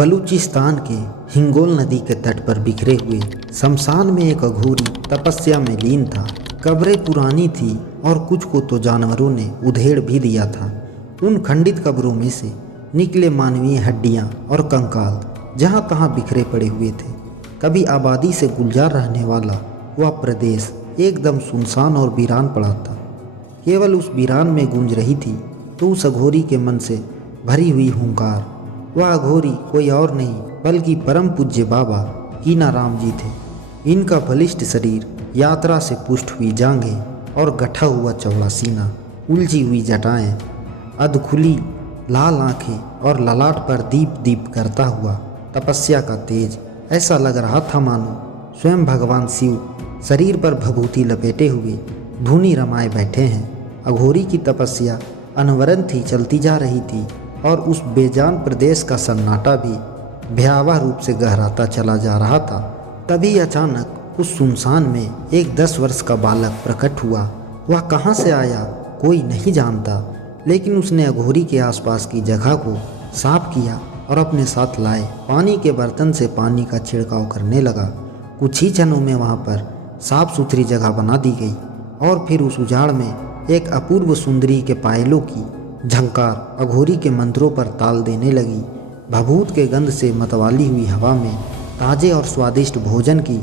बलूचिस्तान के हिंगोल नदी के तट पर बिखरे हुए शमशान में एक अघोरी तपस्या में लीन था। कब्रें पुरानी थी और कुछ को तो जानवरों ने उधेड़ भी दिया था। उन खंडित कब्रों में से निकले मानवीय हड्डियां और कंकाल जहां तहां बिखरे पड़े हुए थे। कभी आबादी से गुलजार रहने वाला वह प्रदेश एकदम सुनसान और वीरान पड़ा था। केवल उस वीरान में गूंज रही थी तो उस अघोरी के मन से भरी हुई हुंकार। वह अघोरी कोई और नहीं बल्कि परम पूज्य बाबा कीनाराम जी थे। इनका बलिष्ठ शरीर, यात्रा से पुष्ट हुई जांघें और गठा हुआ चौड़ा सीना, उलझी हुई जटाएं, अधखुली लाल आंखें और ललाट पर दीप दीप करता हुआ तपस्या का तेज। ऐसा लग रहा था मानो स्वयं भगवान शिव शरीर पर भभूति लपेटे हुए धूनी रमाए बैठे हैं। अघोरी की तपस्या अनवरत ही चलती जा रही थी और उस बेजान प्रदेश का सन्नाटा भी भयावह रूप से गहराता चला जा रहा था। तभी अचानक उस सुनसान में एक 10 वर्ष का बालक प्रकट हुआ। वह कहाँ से आया कोई नहीं जानता, लेकिन उसने अघोरी के आसपास की जगह को साफ किया और अपने साथ लाए पानी के बर्तन से पानी का छिड़काव करने लगा। कुछ ही क्षणों में वहाँ पर साफ सुथरी जगह बना दी गई और फिर उस उजाड़ में एक अपूर्व सुंदरी के पायलों की झंकार अघोरी के मंत्रों पर ताल देने लगी। भभूत के गंध से मतवाली हुई हवा में ताजे और स्वादिष्ट भोजन की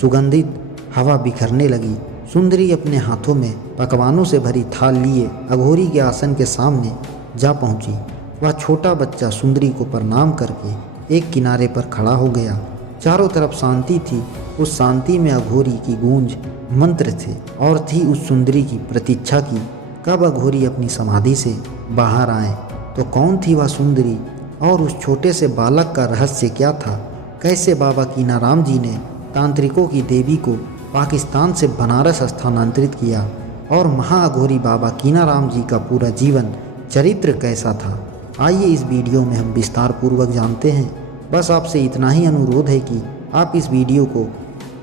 सुगंधित हवा बिखरने लगी। सुंदरी अपने हाथों में पकवानों से भरी थाल लिए अघोरी के आसन के सामने जा पहुंची। वह छोटा बच्चा सुंदरी को प्रणाम करके एक किनारे पर खड़ा हो गया। चारों तरफ शांति थी। उस शांति में अघोरी की गूंज मंत्र थे और थी उस सुंदरी की प्रतीक्षा की कब अघोरी अपनी समाधि से बाहर आए। तो कौन थी वह सुंदरी और उस छोटे से बालक का रहस्य क्या था? कैसे बाबा कीनाराम जी ने तांत्रिकों की देवी को पाकिस्तान से बनारस स्थानांतरित किया और महाअघोरी बाबा कीनाराम जी का पूरा जीवन चरित्र कैसा था? आइए इस वीडियो में हम विस्तार पूर्वक जानते हैं। बस आपसे इतना ही अनुरोध है कि आप इस वीडियो को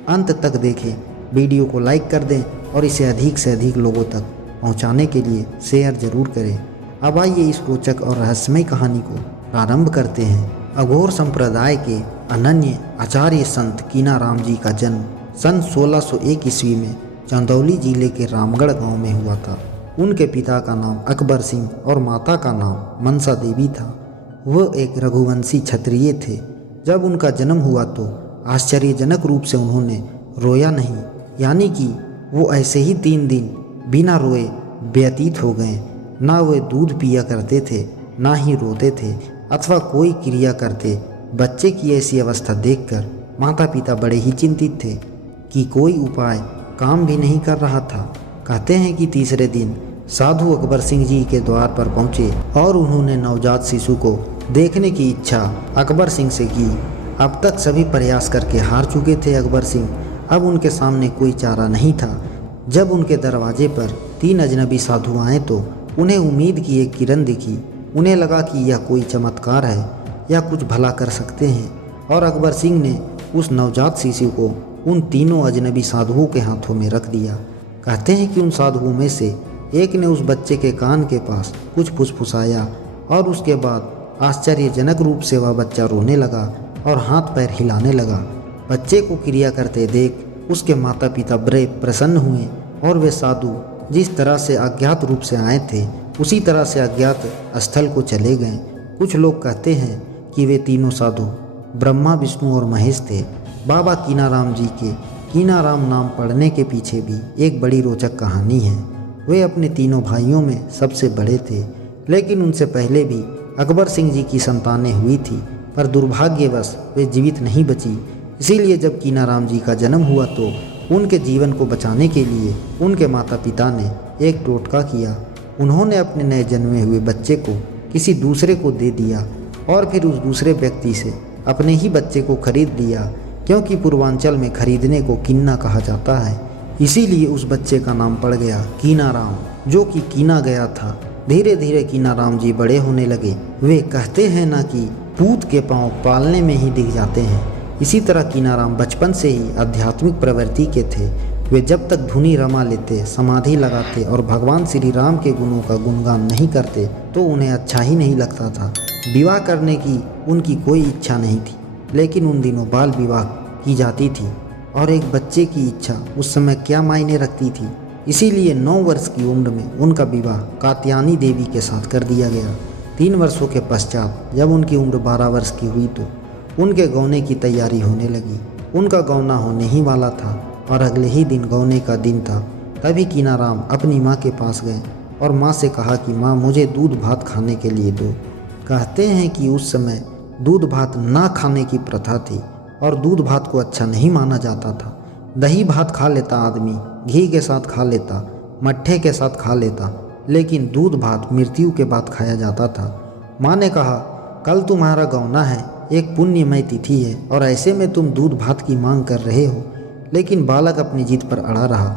अंत तक देखें, वीडियो को लाइक कर दें और इसे अधिक से अधिक लोगों तक पहुंचाने के लिए शेयर जरूर करें। अब आइए इस रोचक और रहस्यमय कहानी को प्रारंभ करते हैं। अघोर संप्रदाय के अनन्य आचार्य संत कीनाराम जी का जन्म सन 1601 ईस्वी में चंदौली जिले के रामगढ़ गांव में हुआ था। उनके पिता का नाम अकबर सिंह और माता का नाम मनसा देवी था। वह एक रघुवंशी क्षत्रिय थे। जब उनका जन्म हुआ तो आश्चर्यजनक रूप से उन्होंने रोया नहीं, यानी कि वो ऐसे ही 3 दिन बिना रोए व्यतीत हो गए। ना वे दूध पिया करते थे, ना ही रोते थे अथवा कोई क्रिया करते। बच्चे की ऐसी अवस्था देखकर माता पिता बड़े ही चिंतित थे कि कोई उपाय काम भी नहीं कर रहा था। कहते हैं कि तीसरे दिन साधु अकबर सिंह जी के द्वार पर पहुंचे और उन्होंने नवजात शिशु को देखने की इच्छा अकबर सिंह से की। अब तक सभी प्रयास करके हार चुके थे अकबर सिंह। अब उनके सामने कोई चारा नहीं था। जब उनके दरवाजे पर 3 अजनबी साधु आए तो उन्हें उम्मीद की एक किरण दिखी। उन्हें लगा कि यह कोई चमत्कार है या कुछ भला कर सकते हैं और अकबर सिंह ने उस नवजात शिशु को उन तीनों अजनबी साधुओं के हाथों में रख दिया। कहते हैं कि उन साधुओं में से एक ने उस बच्चे के कान के पास कुछ फुसफुसाया और उसके बाद आश्चर्यजनक रूप से वह बच्चा रोने लगा और हाथ पैर हिलाने लगा। बच्चे को क्रिया करते देख उसके माता पिता बड़े प्रसन्न हुए और वे साधु जिस तरह से अज्ञात रूप से आए थे उसी तरह से अज्ञात स्थल को चले गए। कुछ लोग कहते हैं कि वे तीनों साधु ब्रह्मा, विष्णु और महेश थे। बाबा कीनाराम जी के कीनाराम नाम पढ़ने के पीछे भी एक बड़ी रोचक कहानी है। वे अपने तीनों भाइयों में सबसे बड़े थे, लेकिन उनसे पहले भी अकबर सिंह जी की संतानें हुई थी, पर दुर्भाग्यवश वे जीवित नहीं बची। इसीलिए जब कीनाराम जी का जन्म हुआ तो उनके जीवन को बचाने के लिए उनके माता पिता ने एक टोटका किया। उन्होंने अपने नए जन्मे हुए बच्चे को किसी दूसरे को दे दिया और फिर उस दूसरे व्यक्ति से अपने ही बच्चे को खरीद लिया, क्योंकि पूर्वांचल में खरीदने को किन्ना कहा जाता है। इसीलिए उस बच्चे का नाम पड़ गया कीनाराम, जो कि कीना गया था। धीरे धीरे कीनाराम जी बड़े होने लगे। वे कहते हैं ना कि पूत के पांव पालने में ही दिख जाते हैं। इसी तरह कीनाराम बचपन से ही आध्यात्मिक प्रवृत्ति के थे। वे जब तक धुनी रमा लेते, समाधि लगाते और भगवान श्री राम के गुणों का गुणगान नहीं करते तो उन्हें अच्छा ही नहीं लगता था। विवाह करने की उनकी कोई इच्छा नहीं थी, लेकिन उन दिनों बाल विवाह की जाती थी और एक बच्चे की इच्छा उस समय क्या मायने रखती थी। इसीलिए 9 वर्ष की उम्र में उनका विवाह कात्यायनी देवी के साथ कर दिया गया। 3 वर्षों के पश्चात जब उनकी उम्र 12 वर्ष की हुई तो उनके गौने की तैयारी होने लगी। उनका गौना होने ही वाला था और अगले ही दिन गौने का दिन था। तभी कीनाराम अपनी माँ के पास गए और माँ से कहा कि माँ, मुझे दूध भात खाने के लिए दो। कहते हैं कि उस समय दूध भात ना खाने की प्रथा थी और दूध भात को अच्छा नहीं माना जाता था। दही भात खा लेता आदमी, घी के साथ खा लेता, मट्ठे के साथ खा लेता, लेकिन दूध भात मृत्यु के बाद खाया जाता था। माँ ने कहा, कल तुम्हारा गौना है, एक पुण्यमय तिथि है और ऐसे में तुम दूध भात की मांग कर रहे हो। लेकिन बालक अपनी जिद पर अड़ा रहा।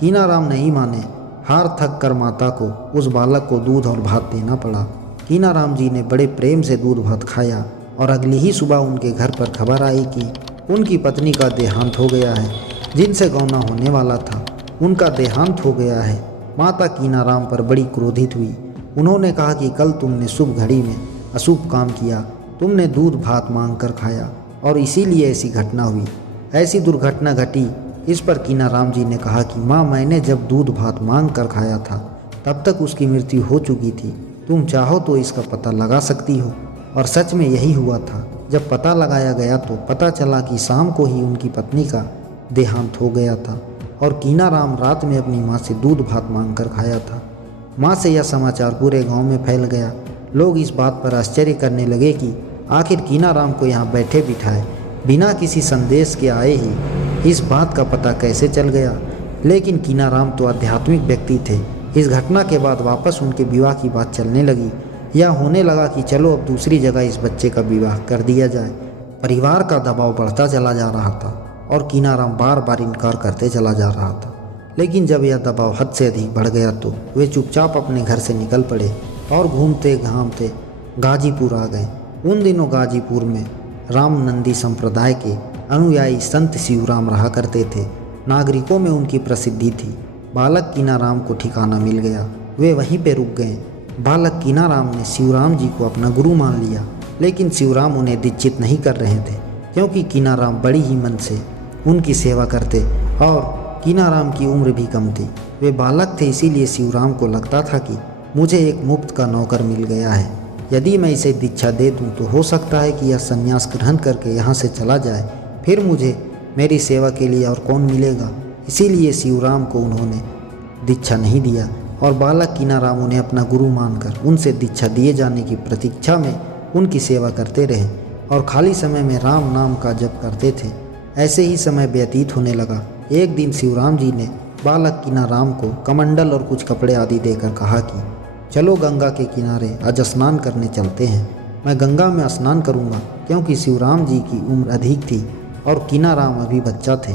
कीनाराम नहीं माने। हार थक कर माता को उस बालक को दूध और भात देना पड़ा। कीनाराम जी ने बड़े प्रेम से दूध भात खाया और अगली ही सुबह उनके घर पर खबर आई कि उनकी पत्नी का देहांत हो गया है। जिनसे गौना होने वाला था उनका देहांत हो गया है। माता कीनाराम पर बड़ी क्रोधित हुई। उन्होंने कहा कि कल तुमने शुभ घड़ी में अशुभ काम किया, तुमने दूध भात मांग कर खाया और इसीलिए ऐसी घटना हुई, ऐसी दुर्घटना घटी। इस पर कीनाराम जी ने कहा कि माँ, मैंने जब दूध भात मांग कर खाया था तब तक उसकी मृत्यु हो चुकी थी। तुम चाहो तो इसका पता लगा सकती हो। और सच में यही हुआ था। जब पता लगाया गया तो पता चला कि शाम को ही उनकी पत्नी का देहांत हो गया था और कीनाराम रात में अपनी माँ से दूध भात मांग कर खाया था। माँ से यह समाचार पूरे गांव में फैल गया। लोग इस बात पर आश्चर्य करने लगे कि आखिर कीनाराम को यहाँ बैठे बिठाए बिना किसी संदेश के आए ही इस बात का पता कैसे चल गया। लेकिन कीनाराम तो आध्यात्मिक व्यक्ति थे। इस घटना के बाद वापस उनके विवाह की बात चलने लगी। यह होने लगा कि चलो अब दूसरी जगह इस बच्चे का विवाह कर दिया जाए। परिवार का दबाव बढ़ता चला जा रहा था और कीनाराम बार बार इनकार करते चला जा रहा था। लेकिन जब यह दबाव हद से अधिक बढ़ गया तो वे चुपचाप अपने घर से निकल पड़े और घूमते घामते गाजीपुर आ गए। उन दिनों गाजीपुर में रामनंदी संप्रदाय के अनुयायी संत शिवराम रहा करते थे। नागरिकों में उनकी प्रसिद्धि थी। बालक कीनाराम को ठिकाना मिल गया। वे वहीं पे रुक गए। बालक कीनाराम ने शिवराम जी को अपना गुरु मान लिया, लेकिन शिवराम उन्हें दीक्षित नहीं कर रहे थे क्योंकि कीनाराम बड़ी ही मन से उनकी सेवा करते और कीनाराम की उम्र भी कम थी। वे बालक थे, इसीलिए शिवराम को लगता था कि मुझे एक मुफ्त का नौकर मिल गया है। यदि मैं इसे दीक्षा दे दूं तो हो सकता है कि यह संन्यास ग्रहण करके यहाँ से चला जाए, फिर मुझे मेरी सेवा के लिए और कौन मिलेगा। इसीलिए शिवराम को उन्होंने दीक्षा नहीं दिया और बालक कीनाराम उन्हें अपना गुरु मानकर उनसे दीक्षा दिए जाने की प्रतीक्षा में उनकी सेवा करते रहे और खाली समय में राम नाम का जप करते थे। ऐसे ही समय व्यतीत होने लगा। एक दिन शिवराम जी ने बालक कीनाराम को कमंडल और कुछ कपड़े आदि देकर कहा कि चलो गंगा के किनारे आज स्नान करने चलते हैं। मैं गंगा में स्नान करूंगा, क्योंकि शिवराम जी की उम्र अधिक थी और कीनाराम अभी बच्चा थे।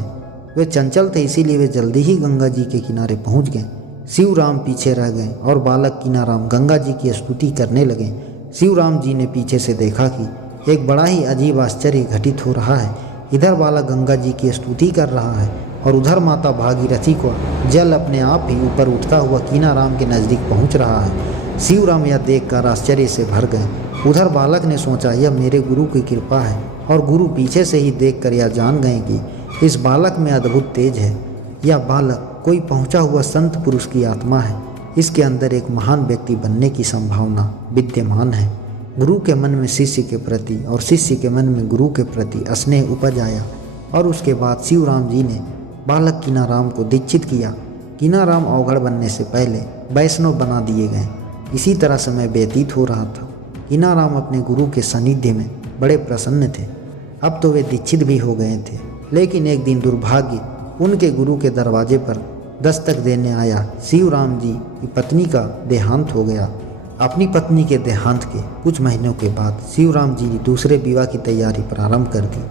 वे चंचल थे, इसीलिए वे जल्दी ही गंगा जी के किनारे पहुंच गए। शिवराम पीछे रह गए और बालक कीनाराम गंगा जी की स्तुति करने लगे। शिवराम जी ने पीछे से देखा कि एक बड़ा ही अजीब आश्चर्य घटित हो रहा है। इधर बालक गंगा जी की स्तुति कर रहा है और उधर माता भागीरथी को जल अपने आप ही ऊपर उठता हुआ कीनाराम के नज़दीक पहुंच रहा है। शिवराम यह देखकर आश्चर्य से भर गए। उधर बालक ने सोचा, यह मेरे गुरु की कृपा है, और गुरु पीछे से ही देखकर यह जान गए कि इस बालक में अद्भुत तेज है। यह बालक कोई पहुंचा हुआ संत पुरुष की आत्मा है। इसके अंदर एक महान व्यक्ति बनने की संभावना विद्यमान है। गुरु के मन में शिष्य के प्रति और शिष्य के मन में गुरु के प्रति स्नेह उपज आया और उसके बाद शिवराम जी ने बालक कीनाराम को दीक्षित किया। कीनाराम अवगढ़ बनने से पहले वैष्णव बना दिए गए। इसी तरह समय व्यतीत हो रहा था। कीनाराम अपने गुरु के सानिध्य में बड़े प्रसन्न थे। अब तो वे दीक्षित भी हो गए थे। लेकिन एक दिन दुर्भाग्य उनके गुरु के दरवाजे पर दस्तक देने आया। शिवराम जी की पत्नी का देहांत हो गया। अपनी पत्नी के देहांत के कुछ महीनों के बाद शिवराम जी ने दूसरे विवाह की तैयारी प्रारंभ कर दी।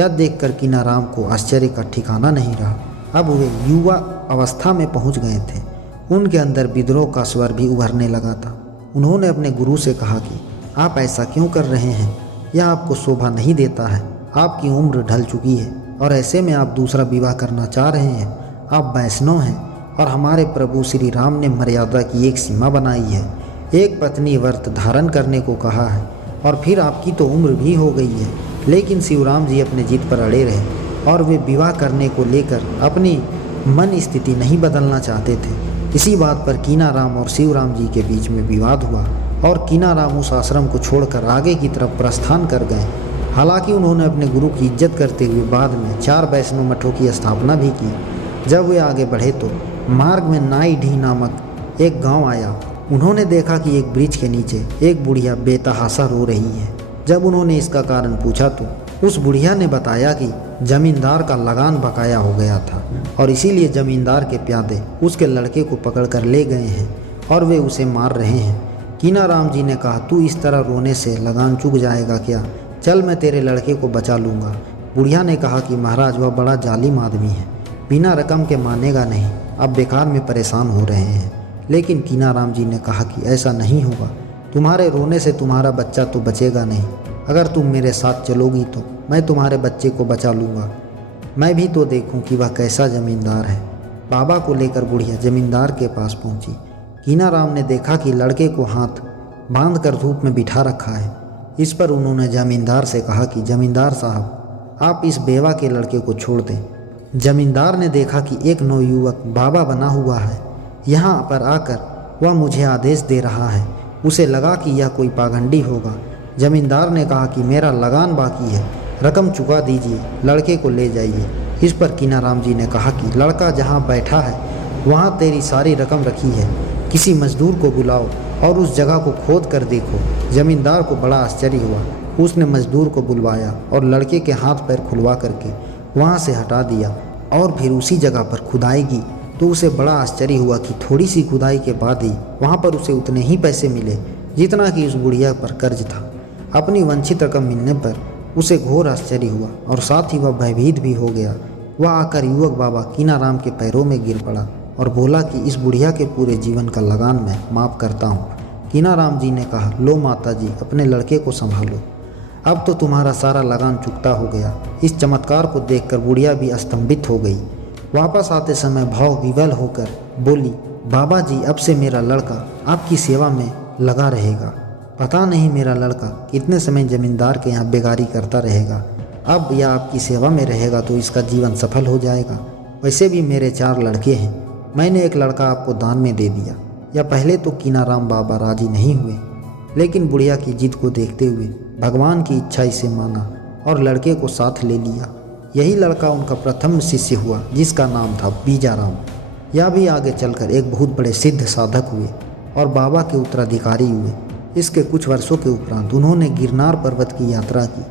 यह देखकर कीनाराम को आश्चर्य का ठिकाना नहीं रहा। अब वे युवा अवस्था में पहुंच गए थे। उनके अंदर विद्रोह का स्वर भी उभरने लगा था। उन्होंने अपने गुरु से कहा कि आप ऐसा क्यों कर रहे हैं, यह आपको शोभा नहीं देता है। आपकी उम्र ढल चुकी है और ऐसे में आप दूसरा विवाह करना चाह रहे हैं। आप वैष्णव हैं और हमारे प्रभु श्री राम ने मर्यादा की एक सीमा बनाई है। एक पत्नी व्रत धारण करने को कहा है। और फिर आपकी तो उम्र भी हो गई है। लेकिन शिवराम जी अपने जिद पर अड़े रहे और वे विवाह करने को लेकर अपनी मन स्थिति नहीं बदलना चाहते थे। इसी बात पर कीनाराम और शिवराम जी के बीच में विवाद हुआ और कीनाराम उस आश्रम को छोड़कर आगे की तरफ प्रस्थान कर गए। हालांकि उन्होंने अपने गुरु की इज्जत करते हुए बाद में 4 वैष्णव मठों की स्थापना भी की। जब वे आगे बढ़े तो मार्ग में नाई ढी नामक एक गांव आया। उन्होंने देखा कि एक वृक्ष के नीचे एक बुढ़िया बेतहासा रो रही है। जब उन्होंने इसका कारण पूछा तो उस बुढ़िया ने बताया कि जमींदार का लगान बकाया हो गया था और इसीलिए जमींदार के प्यादे उसके लड़के को पकड़कर ले गए हैं और वे उसे मार रहे हैं। कीनाराम जी ने कहा, तू इस तरह रोने से लगान चूक जाएगा क्या? चल मैं तेरे लड़के को बचा लूँगा। बुढ़िया ने कहा कि महाराज वह बड़ा जालिम आदमी है, बिना रकम के मानेगा नहीं, अब बेकार में परेशान हो रहे हैं। लेकिन कीनाराम जी ने कहा कि ऐसा नहीं होगा, तुम्हारे रोने से तुम्हारा बच्चा तो बचेगा नहीं। अगर तुम मेरे साथ चलोगी तो मैं तुम्हारे बच्चे को बचा लूँगा। मैं भी तो देखूं कि वह कैसा ज़मींदार है। बाबा को लेकर बुढ़िया ज़मींदार के पास पहुंची। कीनाराम ने देखा कि लड़के को हाथ बांधकर धूप में बिठा रखा है। इस पर उन्होंने ज़मींदार से कहा कि ज़मींदार साहब, आप इस बेवा के लड़के को छोड़ दें। ज़मींदार ने देखा कि एक नवयुवक बाबा बना हुआ है। यहाँ पर आकर वह मुझे आदेश दे रहा है। उसे लगा कि यह कोई पाखंडी होगा। ज़मींदार ने कहा कि मेरा लगान बाकी है, रकम चुका दीजिए, लड़के को ले जाइए। इस पर कीनाराम जी ने कहा कि लड़का जहाँ बैठा है वहाँ तेरी सारी रकम रखी है, किसी मजदूर को बुलाओ और उस जगह को खोद कर देखो। ज़मींदार को बड़ा आश्चर्य हुआ। उसने मजदूर को बुलवाया और लड़के के हाथ पैर खुलवा करके वहाँ से हटा दिया और फिर उसी जगह पर खुदाई की तो उसे बड़ा आश्चर्य हुआ कि थोड़ी सी खुदाई के बाद ही वहाँ पर उसे उतने ही पैसे मिले जितना कि उस बुढ़िया पर कर्ज था। अपनी वंचित रकम मिलने पर उसे घोर आश्चर्य हुआ और साथ ही वह भयभीत भी हो गया। वह आकर युवक बाबा कीनाराम के पैरों में गिर पड़ा और बोला कि इस बुढ़िया के पूरे जीवन का लगान मैं माफ़ करता हूँ। कीनाराम जी ने कहा, लो माता जी, अपने लड़के को संभालो, अब तो तुम्हारा सारा लगान चुकता हो गया। इस चमत्कार को देखकर बुढ़िया भी स्तंभित हो गई। वापस आते समय भाव विवल होकर बोली, बाबा जी, अब से मेरा लड़का आपकी सेवा में लगा रहेगा। पता नहीं मेरा लड़का कितने समय जमींदार के यहाँ बेगारी करता रहेगा। अब यह आपकी सेवा में रहेगा तो इसका जीवन सफल हो जाएगा। वैसे भी मेरे 4 लड़के हैं, मैंने एक लड़का आपको दान में दे दिया। या पहले तो कीनाराम बाबा राजी नहीं हुए, लेकिन बुढ़िया की जिद को देखते हुए भगवान की इच्छा इसे माना और लड़के को साथ ले लिया। यही लड़का उनका प्रथम शिष्य हुआ, जिसका नाम था बीजाराम। यह भी आगे चलकर एक बहुत बड़े सिद्ध साधक हुए और बाबा के उत्तराधिकारी हुए। इसके कुछ वर्षों के उपरांत उन्होंने गिरनार पर्वत की यात्रा की।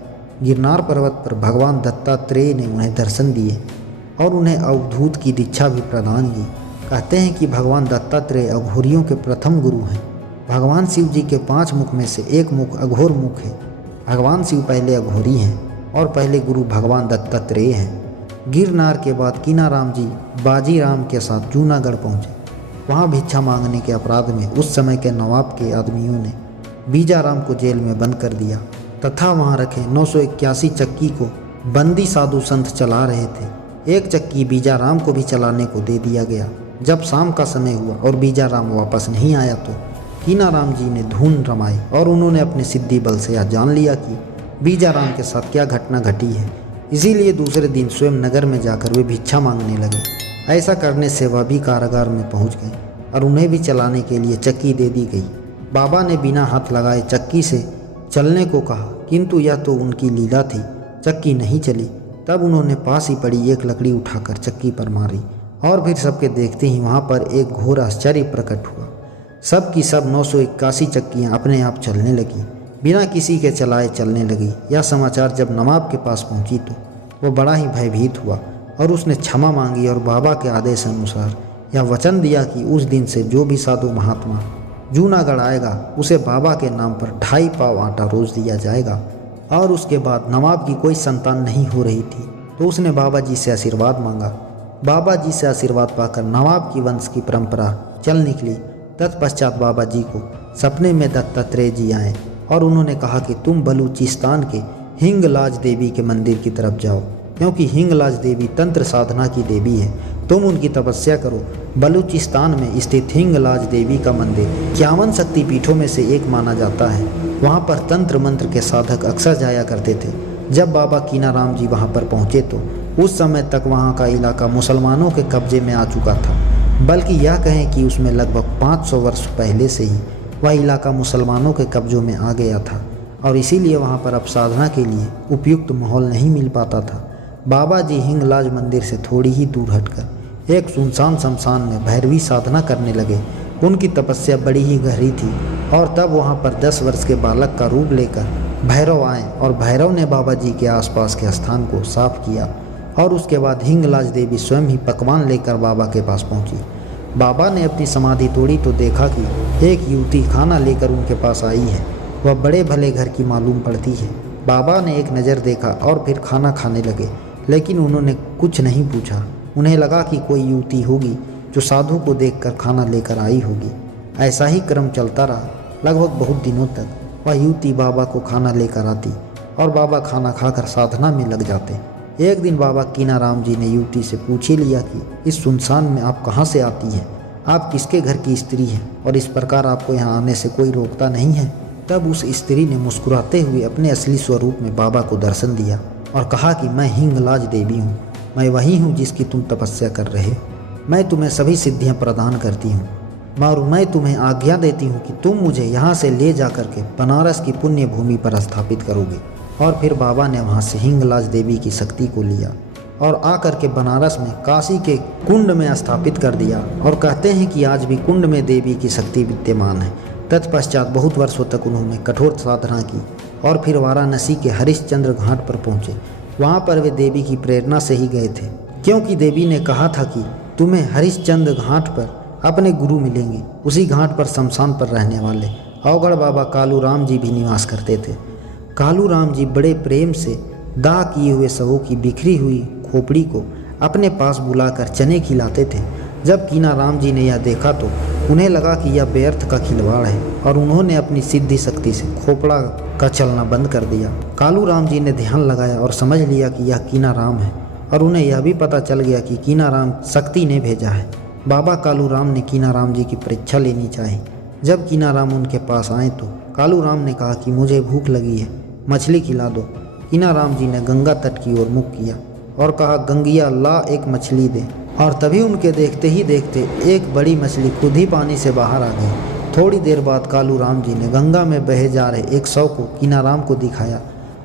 गिरनार पर्वत पर भगवान दत्तात्रेय ने उन्हें दर्शन दिए और उन्हें अवधूत की दीक्षा भी प्रदान की। कहते हैं कि भगवान दत्तात्रेय अघोरियों के प्रथम गुरु हैं। भगवान शिव जी के 5 मुख में से एक मुख अघोर मुख है। भगवान शिव पहले अघोरी हैं और पहले गुरु भगवान दत्तात्रेय हैं। गिरनार के बाद कीनाराम जी बाजीराम के साथ जूनागढ़ पहुँचे। वहाँ भिक्षा मांगने के अपराध में उस समय के नवाब के आदमियों ने बीजाराम को जेल में बंद कर दिया तथा वहाँ रखे 981 चक्की को बंदी साधु संत चला रहे थे। एक चक्की बीजाराम को भी चलाने को दे दिया गया। जब शाम का समय हुआ और बीजाराम वापस नहीं आया तो कीनाराम जी ने धुन रमाई और उन्होंने अपने सिद्धि बल से यह जान लिया कि बीजाराम के साथ क्या घटना घटी है। इसीलिए दूसरे दिन स्वयं नगर में जाकर वे भिक्षा मांगने लगे। ऐसा करने से वह भी कारागार में पहुंच गए और उन्हें भी चलाने के लिए चक्की दे दी गई। बाबा ने बिना हाथ लगाए चक्की से चलने को कहा, किंतु यह तो उनकी लीला थी, चक्की नहीं चली। तब उन्होंने पास ही पड़ी एक लकड़ी उठाकर चक्की पर मारी और फिर सबके देखते ही वहाँ पर एक घोर आश्चर्य प्रकट हुआ। सब की सब 981 चक्कियाँ अपने आप चलने लगीं, बिना किसी के चलाए चलने लगी। यह समाचार जब नवाब के पास पहुँची तो वह बड़ा ही भयभीत हुआ और उसने क्षमा मांगी और बाबा के आदेश अनुसार यह वचन दिया कि उस दिन से जो भी साधु महात्मा जूनागढ़ आएगा उसे बाबा के नाम पर 2.5 पाव आटा रोज दिया जाएगा। और उसके बाद नवाब की कोई संतान नहीं हो रही थी तो उसने बाबा जी से आशीर्वाद मांगा। बाबा जी से आशीर्वाद पाकर नवाब की वंश की परंपरा चल निकली। तत्पश्चात बाबा जी को सपने में दत्तात्रेय जी आए और उन्होंने कहा कि तुम बलूचिस्तान के हिंगलाज देवी के मंदिर की तरफ जाओ। क्योंकि हिंगलाज देवी तंत्र साधना की देवी है। तुम उनकी तपस्या करो। बलूचिस्तान में स्थित हिंगलाज देवी का मंदिर 51 शक्तिपीठों में से एक माना जाता है। वहाँ पर तंत्र मंत्र के साधक अक्सर जाया करते थे। जब बाबा कीनाराम जी वहाँ पर पहुँचे तो उस समय तक वहाँ का इलाका मुसलमानों के कब्जे में आ चुका था, बल्कि यह कहें कि उसमें लगभग 500 वर्ष पहले से ही वह इलाका मुसलमानों के कब्जों में आ गया था और इसीलिए वहाँ पर अब साधना के लिए उपयुक्त माहौल नहीं मिल पाता था। बाबा जी हिंगलाज मंदिर से थोड़ी ही दूर हटकर एक सुनसान शमशान में भैरवी साधना करने लगे। उनकी तपस्या बड़ी ही गहरी थी और तब वहाँ पर 10 वर्ष के बालक का रूप लेकर भैरव आए और भैरव ने बाबा जी के आसपास के स्थान को साफ किया और उसके बाद हिंगलाज देवी स्वयं ही पकवान लेकर बाबा के पास पहुँची। बाबा ने अपनी समाधि तोड़ी तो देखा कि एक युवती खाना लेकर उनके पास आई है। वह बड़े भले घर की मालूम पड़ती है। बाबा ने एक नज़र देखा और फिर खाना खाने लगे, लेकिन उन्होंने कुछ नहीं पूछा। उन्हें लगा कि कोई युवती होगी जो साधु को देखकर खाना लेकर आई होगी। ऐसा ही क्रम चलता रहा। लगभग बहुत दिनों तक वह युवती बाबा को खाना लेकर आती और बाबा खाना खाकर साधना में लग जाते। एक दिन बाबा कीनाराम जी ने युवती से पूछ ही लिया कि इस सुनसान में आप कहाँ से आती हैं? आप किसके घर की स्त्री हैं और इस प्रकार आपको यहाँ आने से कोई रोकता नहीं है? तब उस स्त्री ने मुस्कुराते हुए अपने असली स्वरूप में बाबा को दर्शन दिया और कहा कि मैं हिंगलाज देवी हूँ। मैं वही हूँ जिसकी तुम तपस्या कर रहे हो। मैं तुम्हें सभी सिद्धियाँ प्रदान करती हूँ और मैं तुम्हें आज्ञा देती हूँ कि तुम मुझे यहाँ से ले जा कर के बनारस की पुण्य भूमि पर स्थापित करोगे। और फिर बाबा ने वहाँ से हिंगलाज देवी की शक्ति को लिया और आकर के बनारस में काशी के कुंड में स्थापित कर दिया और कहते हैं कि आज भी कुंड में देवी की शक्ति विद्यमान है। तत्पश्चात बहुत वर्षों तक उन्होंने कठोर साधना की और फिर वाराणसी के हरिश्चंद्र घाट पर पहुँचे। वहाँ पर वे देवी की प्रेरणा से ही गए थे, क्योंकि देवी ने कहा था कि तुम्हें हरिश्चंद्र घाट पर अपने गुरु मिलेंगे। उसी घाट पर शमशान पर रहने वाले अवगढ़ बाबा कालूराम जी भी निवास करते थे। कालूराम जी बड़े प्रेम से दाह किए हुए शवों की बिखरी हुई खोपड़ी को अपने पास बुलाकर चने खिलाते थे। जब कीनाराम जी ने यह देखा तो उन्हें लगा कि यह व्यर्थ का खिलवाड़ है और उन्होंने अपनी सिद्धि शक्ति से खोपड़ा का चलना बंद कर दिया। कालूराम जी ने ध्यान लगाया और समझ लिया कि यह कीनाराम है और उन्हें यह भी पता चल गया कि कीनाराम शक्ति ने भेजा है। बाबा कालूराम ने कीनाराम जी की परीक्षा लेनी चाहिए। जब कीनाराम उनके पास आए तो कालूराम ने कहा कि मुझे भूख लगी है, मछली खिला दो। कीनाराम जी ने गंगा तट की ओर मुख किया और कहा, गंगिया ला एक मछली दे। और तभी उनके देखते ही देखते एक बड़ी मछली खुद ही पानी से बाहर आ गई। थोड़ी देर बाद कालूराम जी ने गंगा में बहे जा रहे एक शव को कीनाराम को दिखाया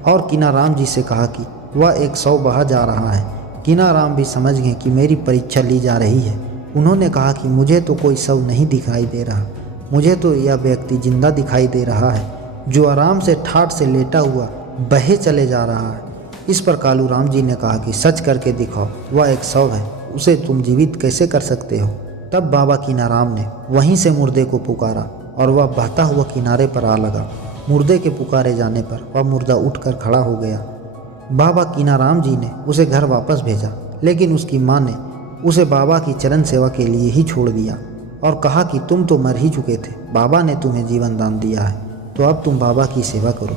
और कीनाराम जी से कहा कि वह एक शव बहा जा रहा है। कीनाराम भी समझ गए कि मेरी परीक्षा ली जा रही है। उन्होंने कहा कि मुझे तो कोई शव नहीं दिखाई दे रहा, मुझे तो यह व्यक्ति जिंदा दिखाई दे रहा है जो आराम से ठाठ से लेटा हुआ बहे चले जा रहा है। इस पर कालूराम जी ने कहा कि सच करके दिखाओ, वह एक शव है, उसे तुम जीवित कैसे कर सकते हो? तब बाबा कीनाराम ने वहीं से मुर्दे को पुकारा और वह बहता हुआ किनारे पर आ लगा। मुर्दे के पुकारे जाने पर वह मुर्दा उठकर खड़ा हो गया। बाबा कीनाराम जी ने उसे घर वापस भेजा, लेकिन उसकी माँ ने उसे बाबा की चरण सेवा के लिए ही छोड़ दिया और कहा कि तुम तो मर ही चुके थे, बाबा ने तुम्हें जीवन दान दिया है, तो अब तुम बाबा की सेवा करो।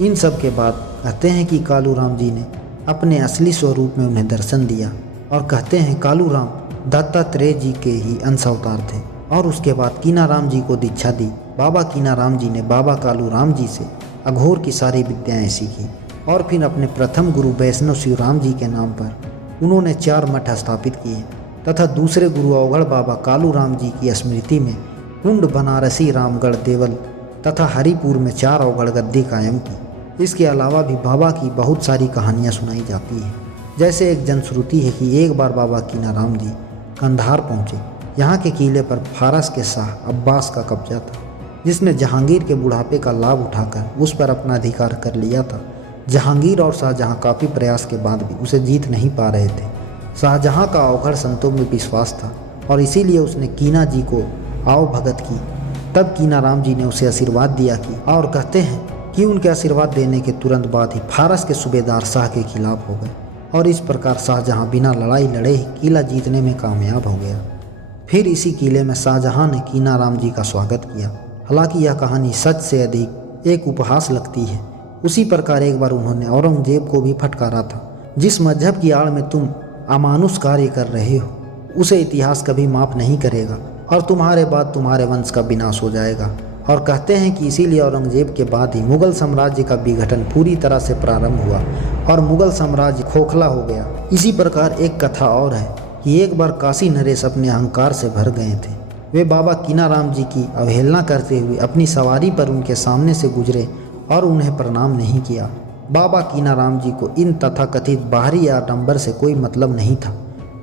इन सब के बाद कहते हैं कि कालूराम जी ने अपने असली स्वरूप में उन्हें दर्शन दिया और कहते हैं कालूराम दत्तात्रेय जी के ही अंश अवतार थे। और उसके बाद कीनाराम जी को दीक्षा दी। बाबा कीनाराम जी ने बाबा कालूराम जी से अघोर की सारी विद्याएं सीखी और फिर अपने प्रथम गुरु वैष्णव शिवराम जी के नाम पर उन्होंने 4 मठ स्थापित किए तथा दूसरे गुरु अवगढ़ बाबा कालूराम जी की स्मृति में कुंड, बनारसी, रामगढ़, देवल तथा हरिपुर में 4 अवगढ़ गद्दी कायम की। इसके अलावा भी बाबा की बहुत सारी कहानियाँ सुनाई जाती हैं। जैसे एक जनश्रुति है कि एक बार बाबा कीनाराम जी कंधार पहुँचे। यहाँ के किले पर फारस के शाह अब्बास का कब्जा था, जिसने जहांगीर के बुढ़ापे का लाभ उठाकर उस पर अपना अधिकार कर लिया था। जहांगीर और शाहजहां काफ़ी प्रयास के बाद भी उसे जीत नहीं पा रहे थे। शाहजहां का अवघड़ संतों में विश्वास था और इसीलिए उसने कीना जी को आओ भगत की। तब कीनाराम जी ने उसे आशीर्वाद दिया कि और कहते हैं कि उनके आशीर्वाद देने के तुरंत बाद ही फारस के सूबेदार शाह के खिलाफ हो गए और इस प्रकार शाहजहां बिना लड़ाई लड़े ही किला जीतने में कामयाब हो गया। फिर इसी किले में शाहजहां ने कीनाराम जी का स्वागत किया। हालांकि यह कहानी सच से अधिक एक उपहास लगती है। उसी प्रकार एक बार उन्होंने औरंगजेब को भी फटकारा था। जिस मजहब की आड़ में तुम अमानुष कार्य कर रहे हो उसे इतिहास कभी माफ़ नहीं करेगा और तुम्हारे बाद तुम्हारे वंश का विनाश हो जाएगा। और कहते हैं कि इसीलिए औरंगजेब के बाद ही मुग़ल साम्राज्य का विघटन पूरी तरह से प्रारंभ हुआ और मुग़ल साम्राज्य खोखला हो गया। इसी प्रकार एक कथा और है कि एक बार काशी नरेश अपने अहंकार से भर गए थे। वे बाबा कीनाराम जी की अवहेलना करते हुए अपनी सवारी पर उनके सामने से गुजरे और उन्हें प्रणाम नहीं किया। बाबा कीनाराम जी को इन तथाकथित बाहरी आडंबर से कोई मतलब नहीं था,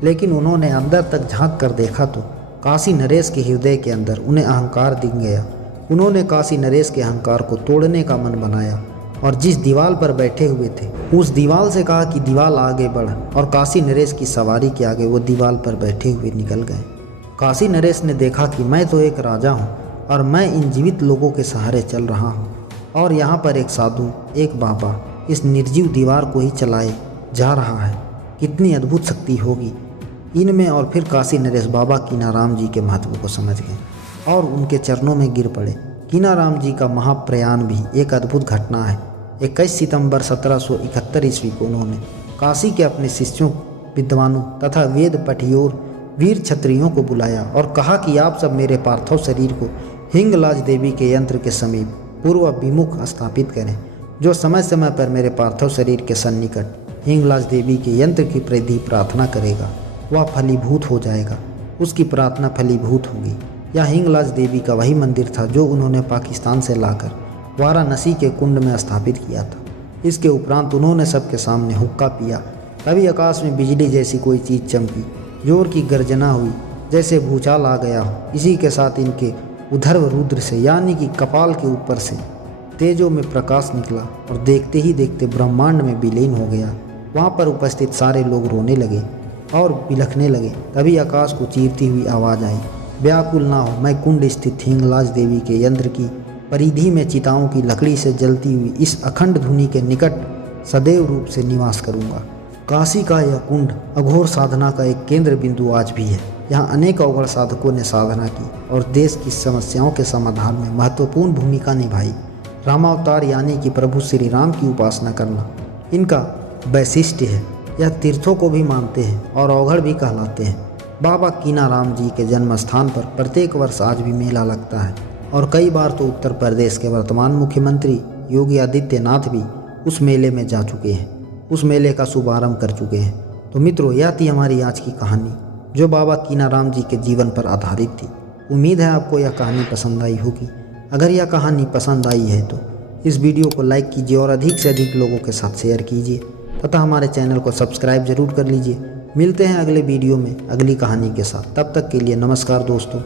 लेकिन उन्होंने अंदर तक झांक कर देखा तो काशी नरेश के हृदय के अंदर उन्हें अहंकार दिख गया। उन्होंने काशी नरेश के अहंकार को तोड़ने का मन बनाया और जिस दीवार पर बैठे हुए थे उस दीवार से कहा कि दीवार आगे बढ़, और काशी नरेश की सवारी के आगे वो दीवार पर बैठे हुए निकल गए। काशी नरेश ने देखा कि मैं तो एक राजा हूँ और मैं इन जीवित लोगों के सहारे चल रहा हूँ और यहाँ पर एक साधु, एक बाबा इस निर्जीव दीवार को ही चलाए जा रहा है। कितनी अद्भुत शक्ति होगी इनमें। और फिर काशी नरेश बाबा कीनाराम जी के महत्व को समझ गए और उनके चरणों में गिर पड़े। कीनाराम जी का महाप्रयाण भी एक अद्भुत घटना है। 21 सितंबर 1771 ईस्वी को उन्होंने काशी के अपने शिष्यों, विद्वानों तथा वेद पठियोर वीर क्षत्रियों को बुलाया और कहा कि आप सब मेरे पार्थिव शरीर को हिंगलाज देवी के यंत्र के समीप पूर्व विमुख स्थापित करें। जो समय समय पर मेरे पार्थिव शरीर के सन्निकट हिंगलाज देवी के यंत्र की प्रति प्रार्थना करेगा वह फलीभूत हो जाएगा। उसकी प्रार्थना फलीभूत होगी। यह हिंगलाज देवी का वही मंदिर था जो उन्होंने पाकिस्तान से लाकर वाराणसी के कुंड में स्थापित किया था। इसके उपरांत उन्होंने सबके सामने हुक्का पिया। तभी आकाश में बिजली जैसी कोई चीज़ चमकी, जोर की गर्जना हुई जैसे भूचाल आ गया हो। इसी के साथ इनके उधर्व रुद्र से यानी कि कपाल के ऊपर से तेजों में प्रकाश निकला और देखते ही देखते ब्रह्मांड में विलीन हो गया। वहाँ पर उपस्थित सारे लोग रोने लगे और बिलखने लगे। तभी आकाश को चीरती हुई आवाज़ आई, व्याकुल ना हो, मैं कुंड स्थित हिंगलाज देवी के यंत्र की परिधि में चिताओं की लकड़ी से जलती हुई इस अखंड धुनी के निकट सदैव रूप से निवास करूंगा। काशी का यह कुंड अघोर साधना का एक केंद्र बिंदु आज भी है। यहाँ अनेक अवगढ़ साधकों ने साधना की और देश की समस्याओं के समाधान में महत्वपूर्ण भूमिका निभाई। रामावतार यानी कि प्रभु श्री राम की उपासना करना इनका वैशिष्ट्य है। यह तीर्थों को भी मानते हैं और अवघड़ भी कहलाते हैं। बाबा कीनाराम जी के जन्म स्थान पर प्रत्येक वर्ष आज भी मेला लगता है और कई बार तो उत्तर प्रदेश के वर्तमान मुख्यमंत्री योगी आदित्यनाथ भी उस मेले में जा चुके हैं, उस मेले का शुभारंभ कर चुके हैं। तो मित्रों, यह थी हमारी आज की कहानी जो बाबा कीनाराम जी के जीवन पर आधारित थी। उम्मीद है आपको यह कहानी पसंद आई होगी। अगर यह कहानी पसंद आई है तो इस वीडियो को लाइक कीजिए और अधिक से अधिक लोगों के साथ शेयर कीजिए तथा हमारे चैनल को सब्सक्राइब जरूर कर लीजिए। मिलते हैं अगले वीडियो में अगली कहानी के साथ। तब तक के लिए नमस्कार दोस्तों।